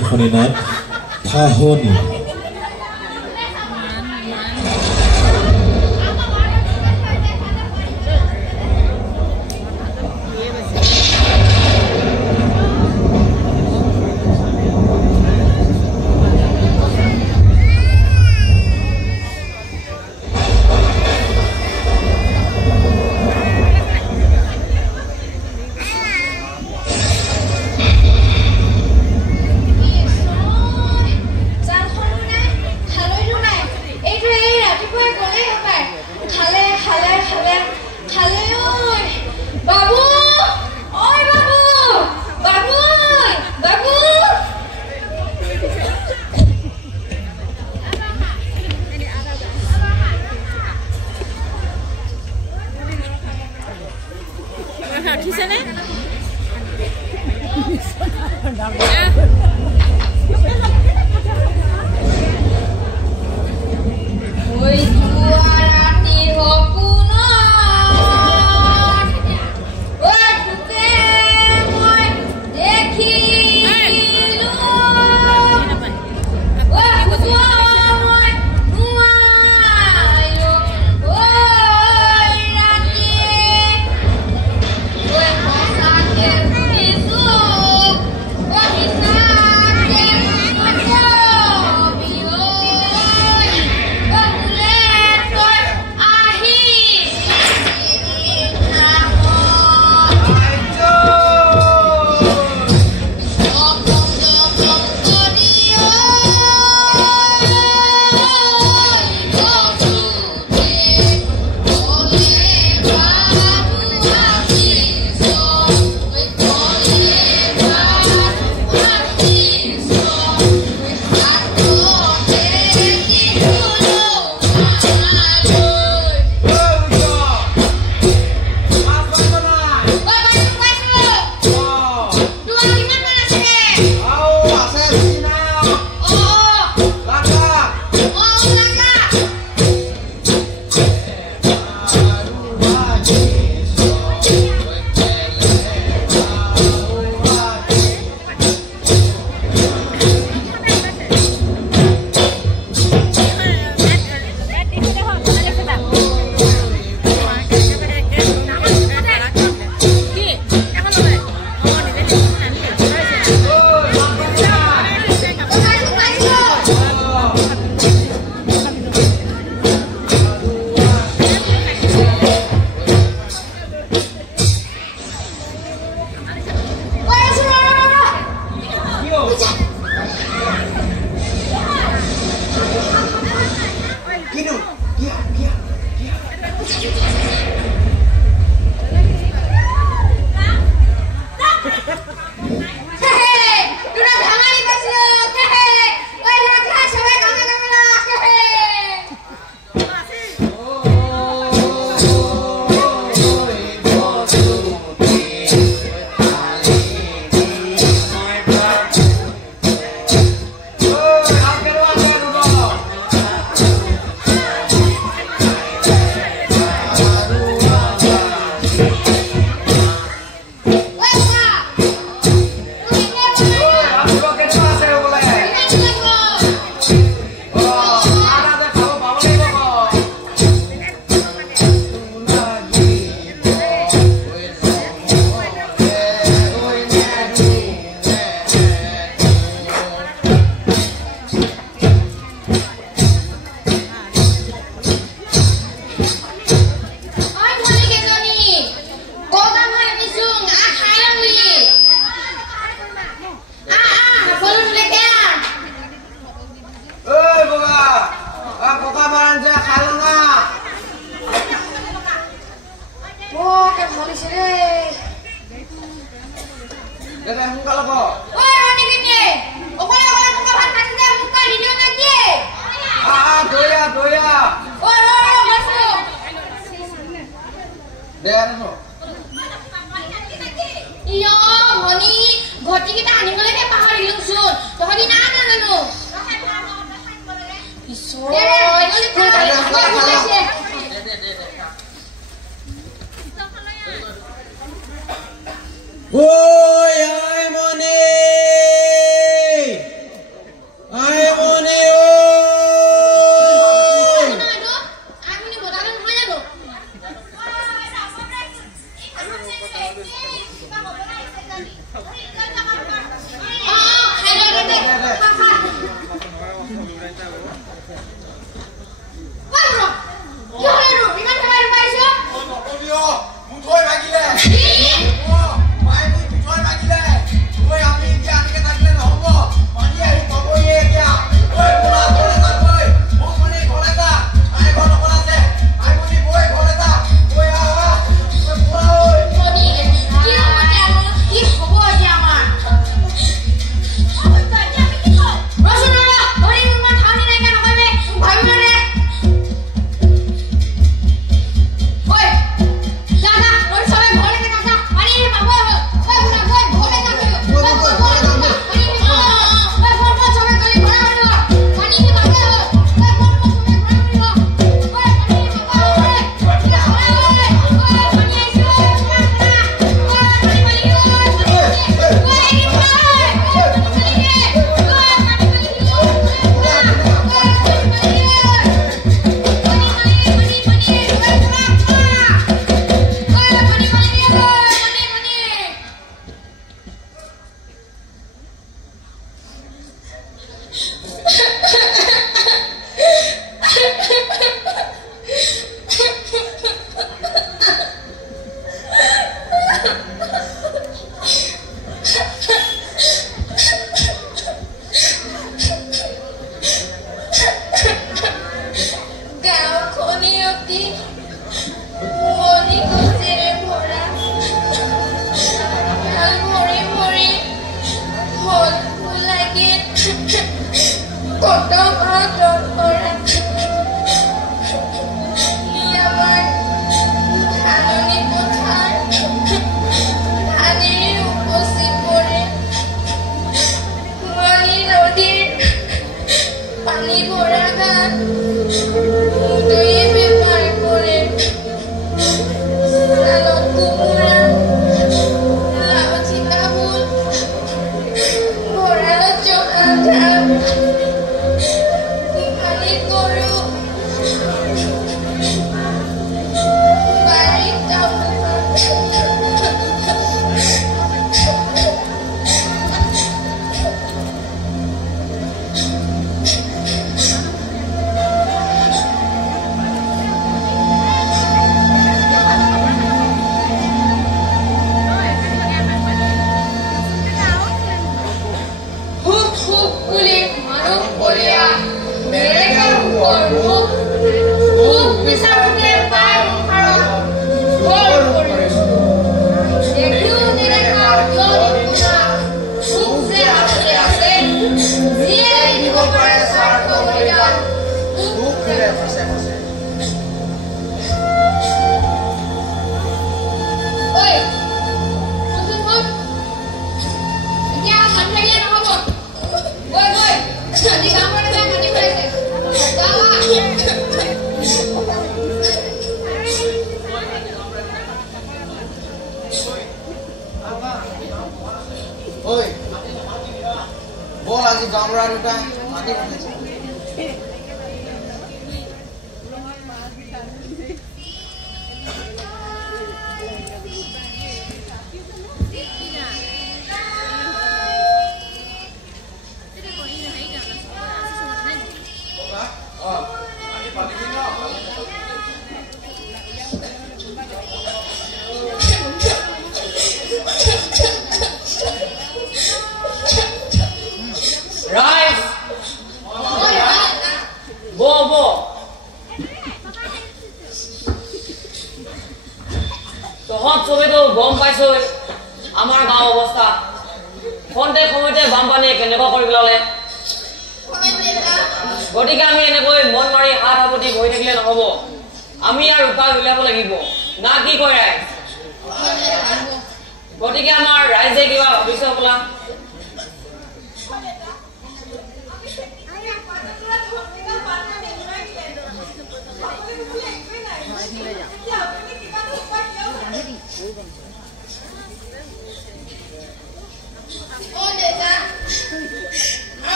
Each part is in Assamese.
মুখনি নাট থাহনি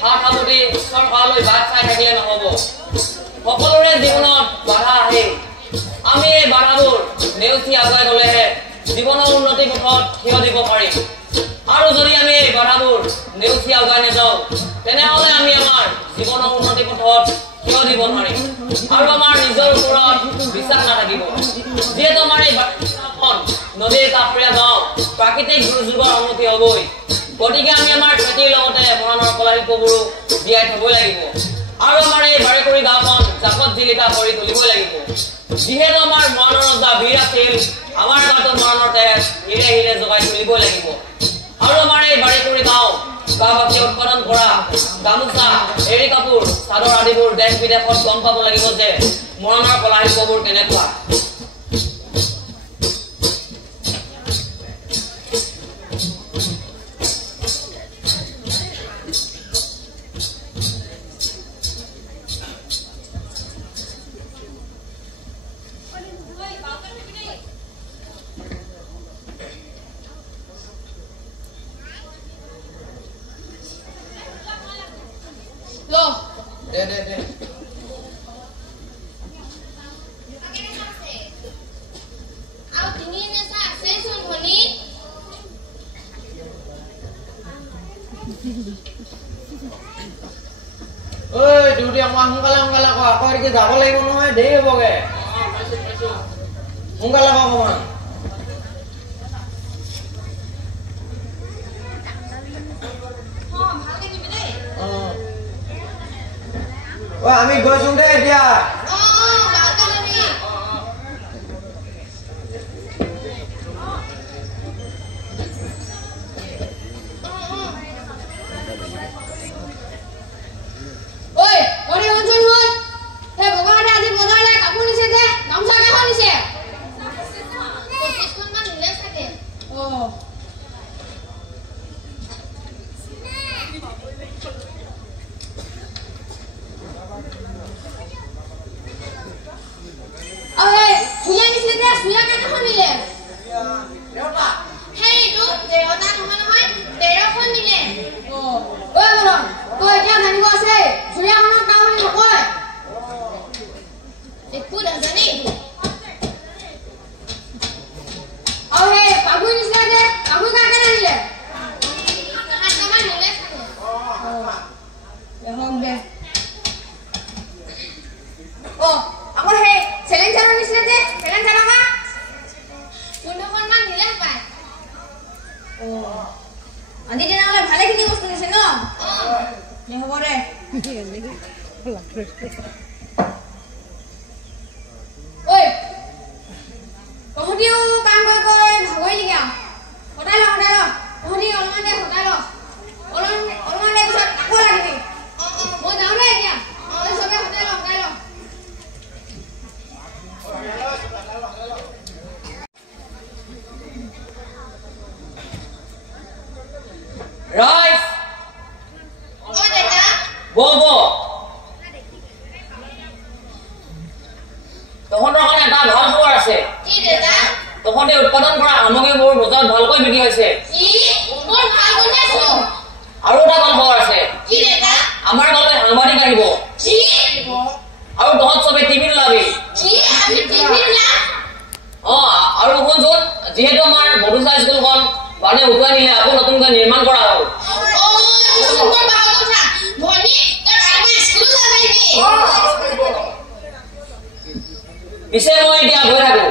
সামুটি চৰকাৰলৈ বাট চাই থাকিলে নহ'ব সকলোৰে জীৱনত বাধা আহে আমি এই বাধাবোৰ নেওচি আগুৱাই গ'লেহে জীৱনৰ উন্নতি পথত থিয় দিব পাৰিম আৰু যদি আমি এই বাধাবোৰ নেওচি আগুৱাই নাযাওঁ তেনেহ'লে আমি আমাৰ জীৱনৰ উন্নতি পথত থিয় দিব নোৱাৰিম আৰু আমাৰ নিজৰ ওপৰত বিশ্বাস নাথাকিব যিহেতু আমাৰ এই নদীৰ কাষৰীয়া গাঁও প্ৰাকৃতিক দুৰ্যোগৰ সন্মুখীন হ'বই গতিকে আমি আমাৰ খেতিৰ লগতে মৰাণৰ কলা শিল্পবোৰো জীয়াই থ'বই লাগিব আৰু আমাৰ এই বাৰেকুৰি গাঁওখন জাকত জিলিকা কৰি তুলিবই লাগিব যিহেতু আমাৰ মৰাণৰ ৰজা বীৰ আছিল আমাৰ গাঁৱতো মৰাণৰ তেজ হিৰে হিৰে জগাই তুলিবই লাগিব আৰু আমাৰ এই বাৰেকুৰি গাঁওবাসীয়ে উৎপাদন কৰা গামোচা এৰী কাপোৰ চাদৰ আদিবোৰ দেশ বিদেশত গম পাব লাগিব যে মৰাণৰ কলা শিল্পবোৰ কেনেকুৱা ঐ ডিউটি আমাৰ সোনকালে ক আকৌ এদিকে যাব লাগিব নহয় দেৰি হ'বগে সোনকালে ক অকমান আমি গৈছো দে এতিয়া তহঁতে উৎপাদন কৰা সামগ্ৰীবোৰ বজাৰত ভালকৈ বিক্ৰী হৈছে আৰু এটা ভাল খবৰ আছে আমাৰ গাঁৱলৈ সাংবাদিক আহিব আৰু তহঁত চবে টিভিত ওলাবি আৰু শুনচোন যিহেতু আমাৰ মধুচা স্কুলখন মানে উঠুৱাই নিলে আকৌ নতুনকৈ নিৰ্মাণ কৰা হ'ল পিছে মই এতিয়া গৈ থাকো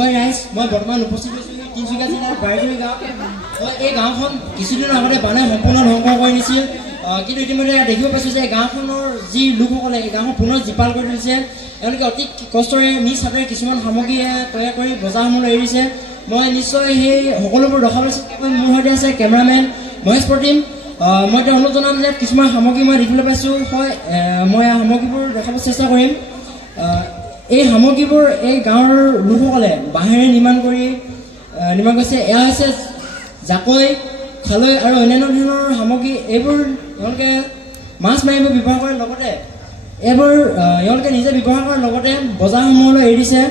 হয় ৰাইজ মই বৰ্তমান উপস্থিত হৈছোঁ তিনিচুকীয়া জিলাৰ বাইগুৰি গাঁও হয় এই গাঁওখন কিছুদিনৰ আগতে বানে সম্পূৰ্ণ ধ্বংস কৰি নিছিল কিন্তু ইতিমধ্যে দেখিব পাইছোঁ যে গাঁওখনৰ যি লোকসকলে এই গাঁওখন পুনৰ জীপাল কৰি তুলিছে তেওঁলোকে অতি কষ্টৰে নিজ হাতেৰে কিছুমান সামগ্ৰী তৈয়াৰ কৰি বজাৰসমূহলৈ এৰিছে মই নিশ্চয় সেই সকলোবোৰ দেখাবলৈ চেষ্টা কৰিম মোৰ সৈতে আছে কেমেৰামেন মহেশ প্ৰতিম মই এতিয়া অনুৰোধ জনাম যে কিছুমান সামগ্ৰী মই দেখিবলৈ পাইছোঁ হয় মই সামগ্ৰীবোৰ দেখাব চেষ্টা কৰিম এই সামগ্ৰীবোৰ এই গাঁৱৰ লোকসকলে বাঁহেৰে নিৰ্মাণ কৰিছে এয়া হৈছে জাকৈ খালৈ আৰু অন্যান্য ধৰণৰ সামগ্ৰী এইবোৰ তেওঁলোকে মাছ মাৰিব ব্যৱহাৰ কৰে লগতে এইবোৰ তেওঁলোকে নিজে ব্যৱহাৰ কৰাৰ লগতে বজাৰসমূহলৈ এৰি দিছে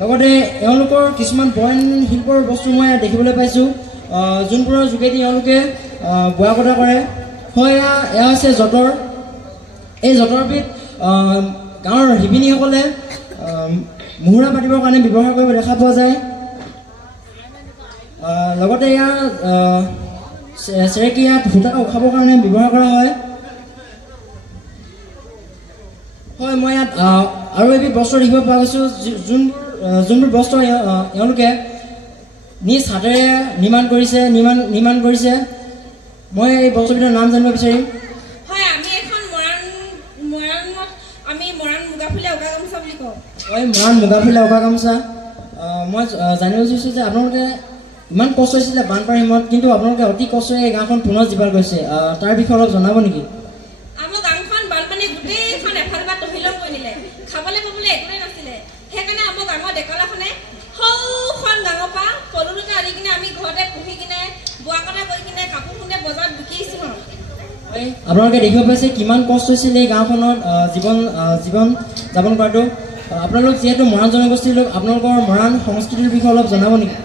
লগতে এওঁলোকৰ কিছুমান বয়ন শিল্পৰ বস্তু মই দেখিবলৈ পাইছোঁ যোনবোৰৰ যোগেদি তেওঁলোকে বোৱা কটা কৰে হয় এয়া হৈছে যঁতৰ এই যঁতৰবিধ গাঁৱৰ শিপিনীসকলে মুহুৰা পাতিবৰ কাৰণে ব্যৱহাৰ কৰিব দেখা পোৱা যায় লগতে ইয়াৰ চেৰেকীয়া সূতা উঠাবৰ কাৰণে ব্যৱহাৰ কৰা হয় হয় মই ইয়াত আৰু এবিধ বস্ত্ৰ দেখিব পোৱা গৈছোঁ যোনবোৰ বস্ত্ৰ এওঁলোকে নিজ হাতেৰে নিৰ্মাণ কৰিছে মই এই বস্তুবিধৰ নাম জানিব বিচাৰিম হয় আমি এখন মৰাণ মুগাফুলীয়া উকা গামোচা বুলি কওঁ হয় মৰাণ মুগাফুলীয়া উকা গামোচা মই জানিব বিচাৰিছোঁ যে আপোনালোকে ইমান কষ্ট হৈছিলে বানপানীৰ সময়ত কিন্তু আপোনালোকে অতি কষ্টৰে এই গাঁওখন পুনৰ জীপাল কৰিছে তাৰ বিষয়ে অলপ জনাব নেকি আমাৰ গাঁওখন বানপানীয়ে গোটেইখন এফালৰ পৰা তহিলং কৰি দিলে খাবলৈ পাবলৈ একোৱেই নাছিলে সেইকাৰণে আমাৰ গাঁৱৰ ডেকলাখনে সৌখন গাঁৱৰ পৰা পলুলৈকে আনি কিনে আমি ঘৰতে পুহি কিনে বোৱা কটা কৰি কিনে কাপোৰ খুন্দে বজাৰত বিকিছোঁ হয় আপোনালোকে দেখিব পাইছে কিমান কষ্ট হৈছিলে এই গাঁওখনত জীৱন যাপন কৰাটো আপোনালোক যিহেতু মৰাণ জনগোষ্ঠীৰ লোক আপোনালোকৰ মৰাণ সংস্কৃতিৰ বিষয়ে অলপ জনাব নেকি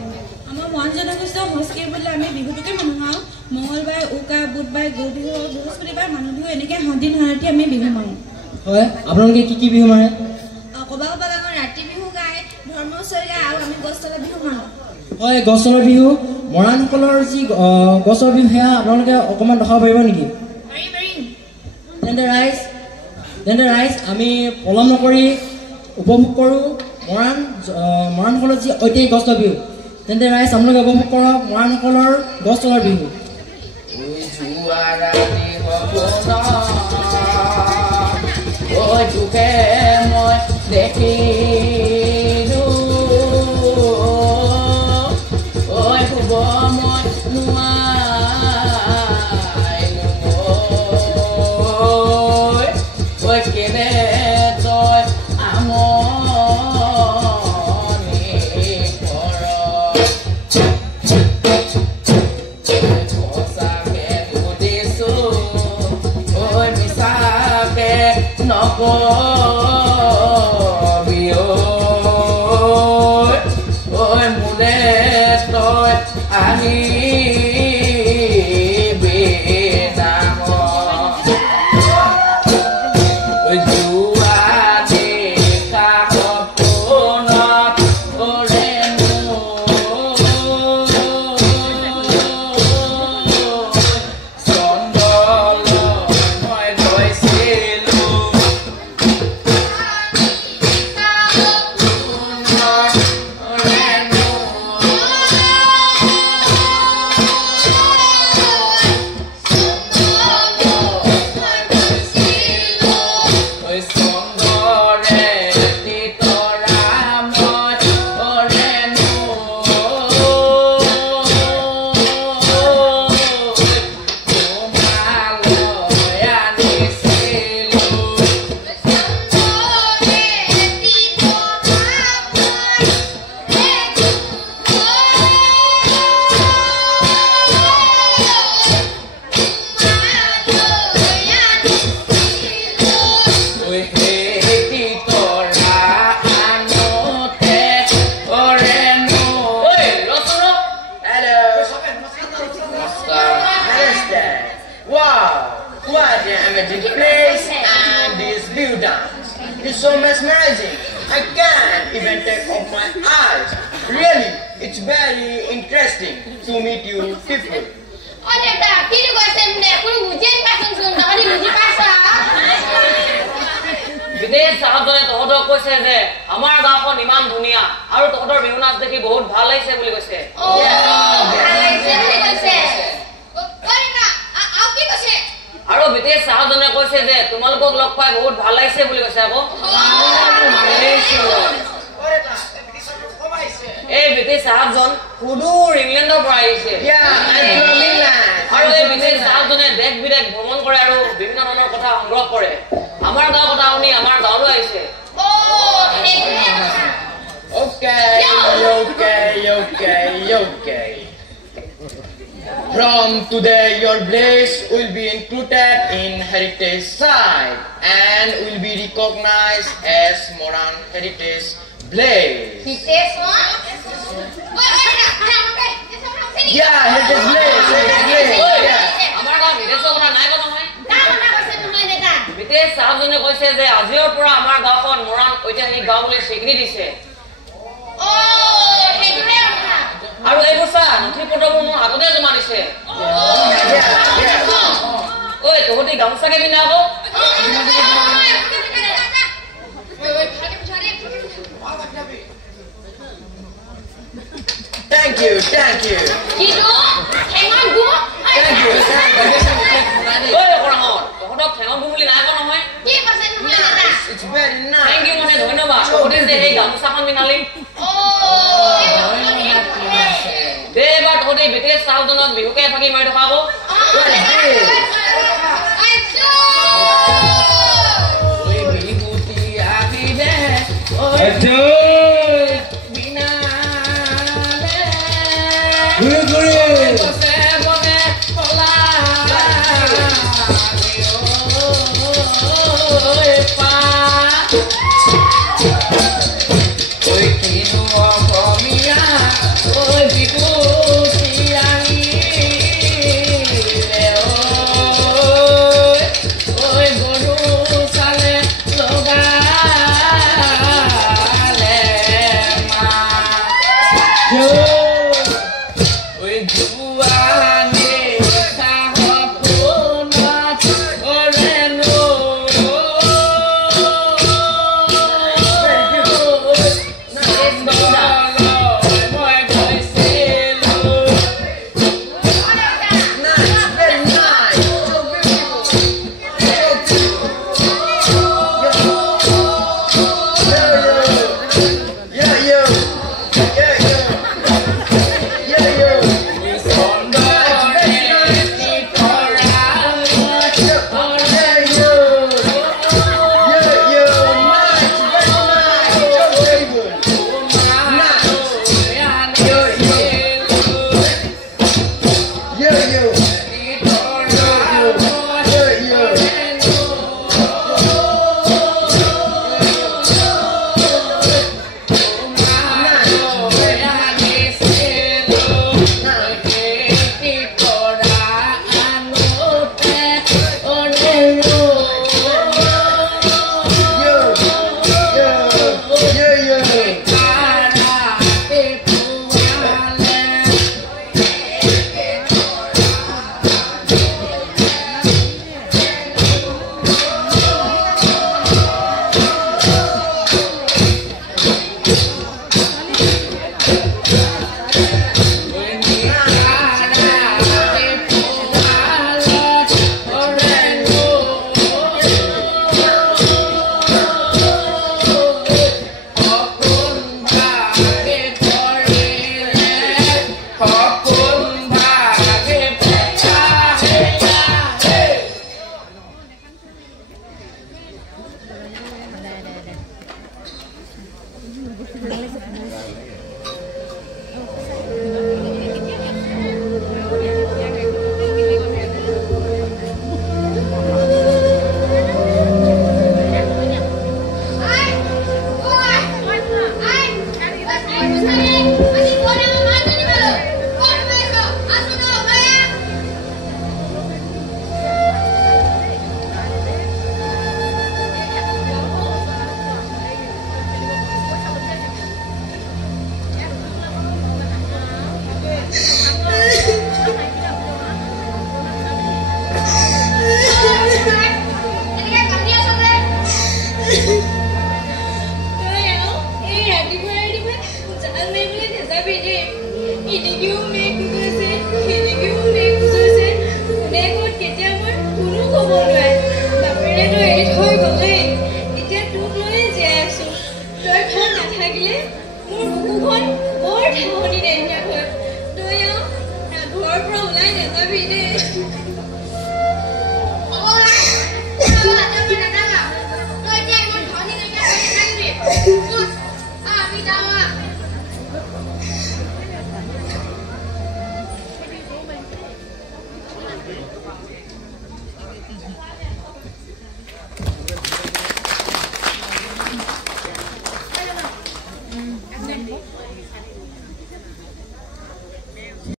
আমাৰ মৰাণ জনগোষ্ঠীৰ সংস্কৃতি বুলি আমি বিহুটোকে মনাওঁ মঙলবাৰ উকা বুধবাৰ গৰু বিহু বৃহস্পতিবাৰ মানুহ বিহু এনেকৈ সন্দিন সাৰতি আমি বিহু মাৰোঁ হয় আপোনালোকে কি বিহু মাৰে কবা গাঁৱৰ ৰাতি বিহু গায় ধৰ্মচৰি গায় আৰু আমি গছ তলৰ বিহু মাৰোঁ হয় গছ তলৰ বিহু মৰাণসকলৰ যি গছৰ বিহু সেয়া আপোনালোকে অকণমান দেখাব পাৰিব নেকি তেন্তে ৰাইজ আমি পলম নকৰি উপভোগ কৰোঁ মৰাণসকলৰ যি ঐতিহাসিক গছৰ বিহু তেন্তে ৰাইজ আপোনালোকে উপভোগ কৰক মৰাণসকলৰ গছ তলৰ Bihu It's so mesmerizing. I can't even take off my eyes. Really, it's very interesting to meet you people. বিদেশ চাহাবজনে তহঁতক কৈছে যে আমাৰ গাঁওখন ইমান ধুনীয়া আৰু তহঁতৰ বিহু নাচ দেখি বহুত ভাল লাগিছে বুলি কৈছে আৰু বিদেশ চাহাবজনে কৈছে যে তোমালোকক লগ পাই বহুত ভাল লাগিছে বুলি কৈছে আকৌ এই বিদেশ চাহাবজন সুদূৰ ইংলেণ্ডৰ পৰা আহিছে আৰু এই বিদেশ চাহাবজনে দেশ বিদেশ ভ্ৰমণ কৰে আৰু বিভিন্ন ধৰণৰ কথা সংগ্ৰহ কৰে আমাৰ গাঁৱৰ কথা শুনি আমাৰ গাঁৱলৈ আহিছে Okay. From today, your place will be included in heritage site and will be recognized as Moran Heritage Place. Yeah, heritage place. আমাৰ গাঁৱত বিদেশৰ কথা নাই কোৱা নহয় বিদেশ চাহাবজনে কৈছে যে আজিৰ পৰা আমাৰ গাঁওখন মৰাণ ঐতিহাসিক গাঁও বুলি স্বীকৃতি দিছে আৰু এইবোৰ চা নথি পত্ৰবোৰ মোৰ হাততে জমা দিছে ঐ তহঁতি গামোচাকে পিন্ধা আকৌ Thank you. ঐ অপৰাঙত তহঁতক ঠেঙত বুলি নাই কোৱা নহয় It's very nice. Thank U মানে ধন্যবাদ তহঁতি যে সেই গামোচাখন পিন্ধালি দে এবাৰ তহঁতি বিদেশ চাহাবজনক বিহুকে এফাকি মাৰি থকা আকৌ নেযাবি দেই আমি যাওয়া